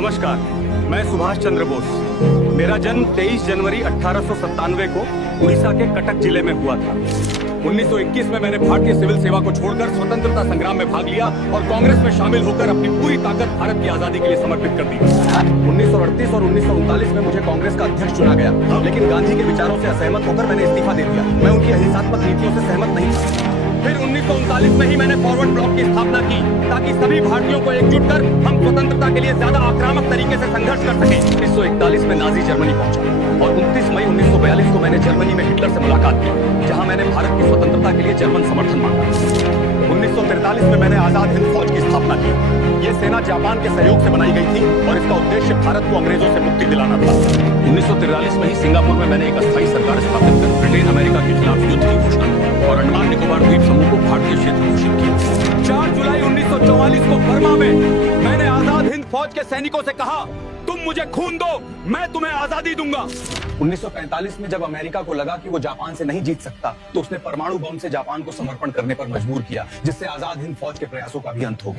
नमस्कार, मैं सुभाष चंद्र बोस। मेरा जन्म 23 जनवरी 1897 को उड़ीसा के कटक जिले में हुआ था। 1921 में मैंने भारतीय सिविल सेवा को छोड़कर स्वतंत्रता संग्राम में भाग लिया और कांग्रेस में शामिल होकर अपनी पूरी ताकत भारत की आजादी के लिए समर्पित कर दी। 1938 और 1939 में मुझे कांग्रेस का अध्यक्ष चुना गया, लेकिन गांधी के विचारों से असहमत होकर मैंने इस्तीफा दे दिया। मैं उनकी अहिंसात्मक नीतियों से सहमत नहीं था। फिर 1939 में ही मैंने फॉरवर्ड ब्लॉक की स्थापना की ताकि सभी भारतीयों को एकजुट कर हम स्वतंत्रता के लिए ज्यादा आक्रामक तरीके से संघर्ष कर सकें। 1941 में नाजी जर्मनी पहुंचा और 29 मई 1942 को मैंने जर्मनी में हिटलर से मुलाकात की, जहां मैंने भारत की स्वतंत्रता के लिए जर्मन समर्थन मांगा। 1943 में मैंने आजाद हिंद फौज की स्थापना की। ये सेना जापान के सहयोग से बनाई गई थी और इसका उद्देश्य भारत को अंग्रेजों से मुक्ति दिलाना था। 1943 में ही सिंगापुर में मैंने एक अस्थायी सरकार स्थापित कर ब्रिटेन अमेरिका के खिलाफ युद्ध की घोषणा की और अंडमान निकोबार द्वीप समूह को भारतीय क्षेत्र घोषित किया। 4 जुलाई 1944 को बर्मा में मैंने आजाद हिंद फौज के सैनिकों से कहा, तुम मुझे खून दो, मैं तुम्हें आजादी दूंगा। 1945 में जब अमेरिका को लगा कि वो जापान से नहीं जीत सकता, तो उसने परमाणु बम से जापान को समर्पण करने पर मजबूर किया, जिससे आजाद हिंद फौज के प्रयासों का भी अंत हो गया।